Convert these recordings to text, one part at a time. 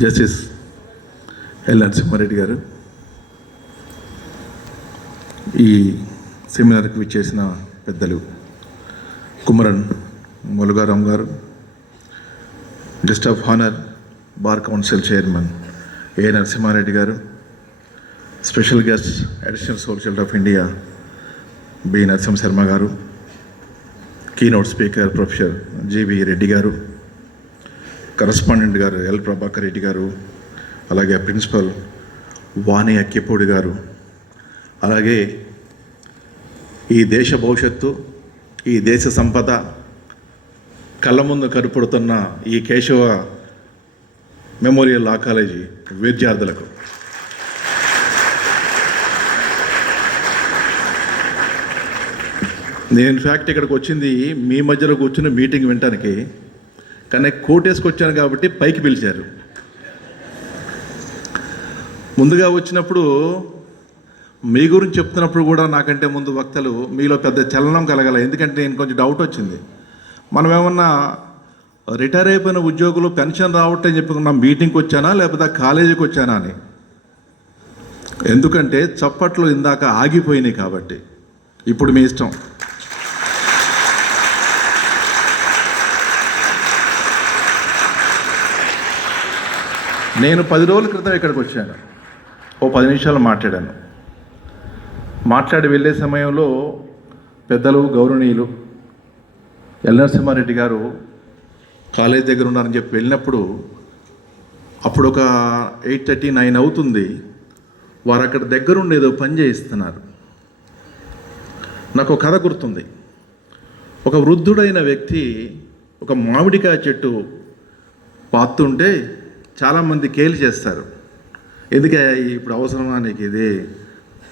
Justice L Narasimha Reddy గారు, ఈ సెమినార్కి విచ్చేసిన పెద్దలు కుమరన్ ములుగారాం గారు, guest of honour bar council chairman A Narasimha Reddy గారు, special guest additional solicitor of India B Narasimha Sharma గారు, keynote speaker professor GV Reddy గారు, కరస్పాండెంట్ గారు ఎల్ ప్రభాకర్ రెడ్డి గారు, అలాగే ప్రిన్సిపల్ వాణి అక్కిపూడి గారు, అలాగే ఈ దేశ భవిష్యత్తు, ఈ దేశ సంపద కళ్ళ ముందు కనపడుతున్న ఈ కేశవ మెమోరియల్ లా కాలేజీ విద్యార్థులకు నేను ఇన్ఫ్యాక్ట్ ఇక్కడికి వచ్చింది మీ మధ్యలో కూర్చుని మీటింగ్ వినటానికి, కానీ కోటేసుకొచ్చాను కాబట్టి పైకి పిలిచారు. ముందుగా వచ్చినప్పుడు మీ గురించి చెప్తున్నప్పుడు కూడా నాకంటే ముందు వక్తలు మీలో పెద్ద చలనం కలగల. ఎందుకంటే నేను కొంచెం డౌట్ వచ్చింది, మనం ఏమన్నా రిటైర్ అయిపోయిన ఉద్యోగులు పెన్షన్ రావట్ని చెప్పుకున్న మీటింగ్కి వచ్చానా లేకపోతే కాలేజీకి వచ్చానా అని. ఎందుకంటే చప్పట్లు ఇందాక ఆగిపోయినాయి కాబట్టి. ఇప్పుడు మీ ఇష్టం. నేను 10 రోజుల క్రితం ఇక్కడికి వచ్చాను. ఓ 10 నిమిషాలు మాట్లాడి వెళ్ళే సమయంలో పెద్దలు గౌరవనీయులు ఎల్ నరసింహారెడ్డి గారు కాలేజ్ దగ్గర ఉన్నారని చెప్పి వెళ్ళినప్పుడు అప్పుడు ఒక 8:30, 9 అవుతుంది. వారు అక్కడ దగ్గరుండి ఏదో పని చేయిస్తున్నారు. నాకు ఒక కథ గుర్తుంది. ఒక వృద్ధుడైన వ్యక్తి ఒక మామిడికాయ చెట్టు పాతుంటే చాలామంది కేలి చేస్తారు, ఎందుకే ఇప్పుడు అవసరమా నీకు ఇది,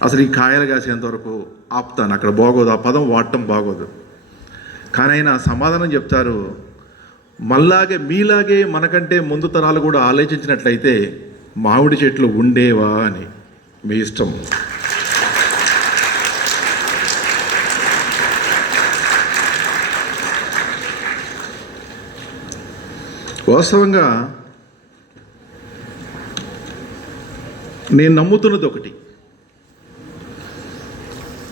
అసలు ఈ కాయలు కాసేంతవరకు ఆపుతాను, అక్కడ బాగోదు, ఆ పదం వాడటం బాగోదు. కానీ ఆయన సమాధానం చెప్తారు, మళ్ళాగే మీలాగే మనకంటే ముందు తరాలు కూడా ఆలోచించినట్లయితే మామిడి చెట్లు ఉండేవా అని. మీ ఇష్టం. వాస్తవంగా నేను నమ్ముతున్నది ఒకటి,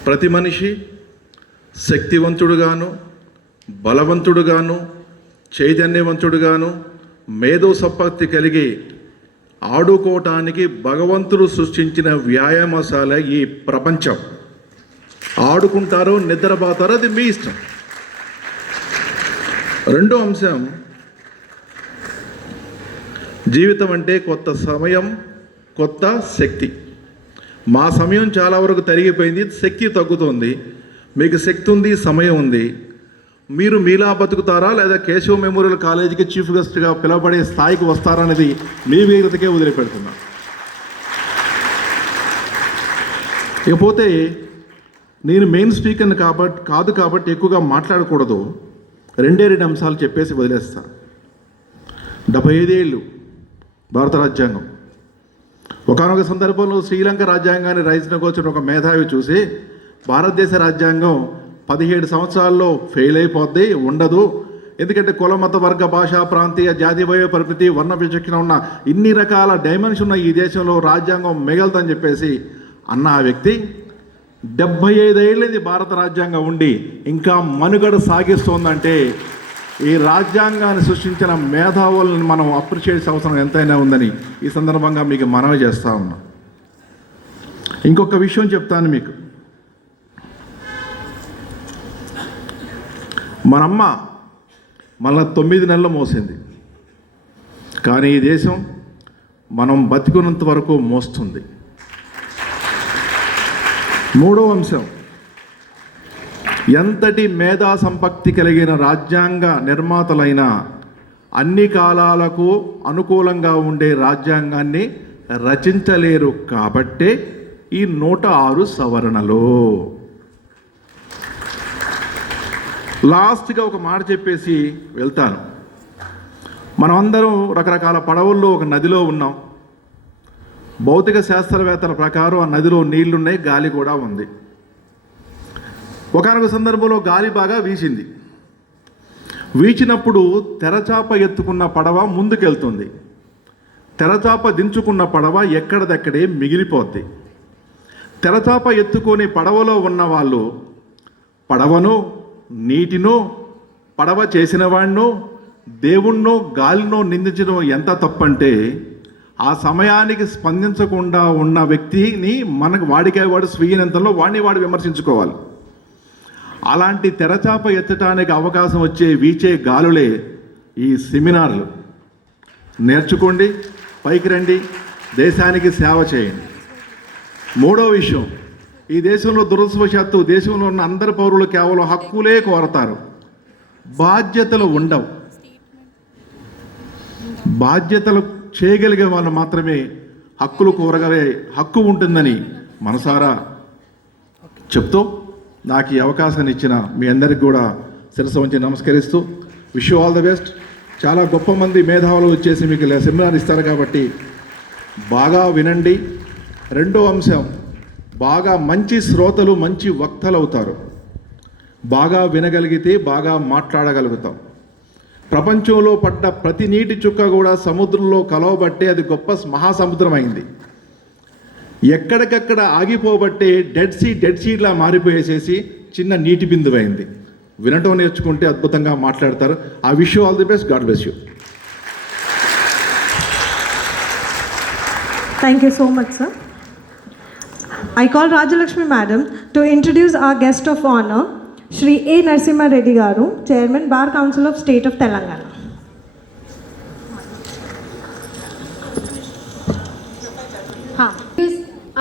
ప్రతి మనిషి శక్తివంతుడుగాను, బలవంతుడుగాను, చైతన్యవంతుడుగాను, మేధో సంపత్తి కలిగి ఆడుకోవటానికి భగవంతుడు సృష్టించిన వ్యాయామశాల ఈ ప్రపంచం. ఆడుకుంటారో నిద్రపోతారో అది మీ ఇష్టం. రెండో అంశం, జీవితం అంటే కొత్త సమయం, కొత్త శక్తి. మా సమయం చాలా వరకు తరిగిపోయింది, శక్తి తగ్గుతుంది. మీకు శక్తి ఉంది, సమయం ఉంది. మీరు మీలా బతుకుతారా లేదా కేశవ మెమోరియల్ కాలేజీకి చీఫ్ గెస్ట్గా పిలవబడే స్థాయికి వస్తారా అనేది మీ వీరతకే వదిలిపెడుతున్నా. ఇకపోతే నేను మెయిన్ స్పీకర్ని కాదు కాబట్టి ఎక్కువగా మాట్లాడకూడదు. 2 అంశాలు చెప్పేసి వదిలేస్తా. 75 ఏళ్ళు భారత రాజ్యాంగం. ఒకానొక సందర్భంలో శ్రీలంక రాజ్యాంగాన్ని రచించడానికి వచ్చిన ఒక మేధావి చూసి భారతదేశ రాజ్యాంగం 17 సంవత్సరాల్లో ఫెయిల్ అయిపోద్ది, ఉండదు, ఎందుకంటే కుల, మత, వర్గ, భాష, ప్రాంతీయ, జాతి, వయో పరిమితి, వర్ణ విచక్షణ ఉన్న ఇన్ని రకాల డైమెన్షన్ ఉన్న ఈ దేశంలో రాజ్యాంగం మిగలదని చెప్పేసి అన్న ఆ వ్యక్తి 75 ఏళ్ళది భారత రాజ్యాంగం ఉండి ఇంకా మనుగడ సాగిస్తోందంటే ఈ రాజ్యాంగాన్ని సృష్టించిన మేధావులను మనం అప్రిషియేట్ చేసే అవసరం ఎంతైనా ఉందని ఈ సందర్భంగా మీకు మనవి చేస్తా ఉన్నా. ఇంకొక విషయం చెప్తాను మీకు. మనమ్మ మన 9 నెలలు మోసింది, కానీ ఈ దేశం మనం బతికున్నంత వరకు మోస్తుంది. మూడో అంశం, ఎంతటి మేధా సంపత్తి కలిగిన రాజ్యాంగ నిర్మాతలైన అన్ని కాలాలకు అనుకూలంగా ఉండే రాజ్యాంగాన్ని రచించలేరు కాబట్టే ఈ 106 సవరణలు. లాస్ట్గా ఒక మాట చెప్పేసి వెళ్తాను. మనమందరం రకరకాల పడవల్లో ఒక నదిలో ఉన్నాం. భౌతిక శాస్త్రవేత్తల ప్రకారం ఆ నదిలో నీళ్లున్నాయి, గాలి కూడా ఉంది. ఒకానొక సందర్భంలో గాలి బాగా వీచింది. వీచినప్పుడు తెరచాప ఎత్తుకున్న పడవ ముందుకెళ్తుంది. తెరచాప దించుకున్న పడవ ఎక్కడిదక్కడే మిగిలిపోద్ది. తెరచాప ఎత్తుకొని పడవలో ఉన్న వాళ్ళు పడవను, నీటినో, పడవ చేసిన వాడినో, దేవుణ్ణో, గాలినో నిందించడం ఎంత తప్పంటే ఆ సమయానికి స్పందించకుండా ఉన్న వ్యక్తిని మనకు వాడు స్వీయనంతలో వాడు విమర్శించుకోవాలి. అలాంటి తెరచాప ఎత్తడానికి అవకాశం వచ్చే వీచే గాలులే ఈ సెమినార్లు. నేర్చుకోండి, పైకి రండి, దేశానికి సేవ చేయండి. మూడో విషయం, ఈ దేశంలో దురదృష్టవశాత్తు దేశంలో ఉన్న అందరి పౌరులు కేవలం హక్కులే కోరతారు, బాధ్యతలు ఉండవు. బాధ్యతలు చేయగలిగే వాళ్ళు మాత్రమే హక్కులు కోరగలే హక్కు ఉంటుందని మనసారా చెప్తూ నాకు ఈ అవకాశాన్ని ఇచ్చిన మీ అందరికీ కూడా శిరస్సు వంచి నమస్కరిస్తూ wish you all the best. చాలా గొప్ప మంది మేధావులు వచ్చేసి మీకు సెమినార్ ఇస్తారు కాబట్టి బాగా వినండి. రెండో అంశం, బాగా మంచి శ్రోతలు మంచి వక్తలు అవుతారు. బాగా వినగలిగితే బాగా మాట్లాడగలుగుతాం. ప్రపంచంలో పడ్డ ప్రతి నీటి చుక్క కూడా సముద్రంలో కలవబట్టే అది గొప్ప మహాసముద్రం అయింది. ఎక్కడికక్కడ ఆగిపోబట్టే డెడ్ సీలా మారిపోయేసేసి చిన్న నీటి బిందువు అయింది. వినటం నేర్చుకుంటే అద్భుతంగా మాట్లాడతారు. I wish you all the best. God bless you. Thank you so much, sir. I call Rajalakshmi Madam to introduce our guest of honor, Shri A. Narasimha Reddy Garu, Chairman, Bar Council of State of Telangana.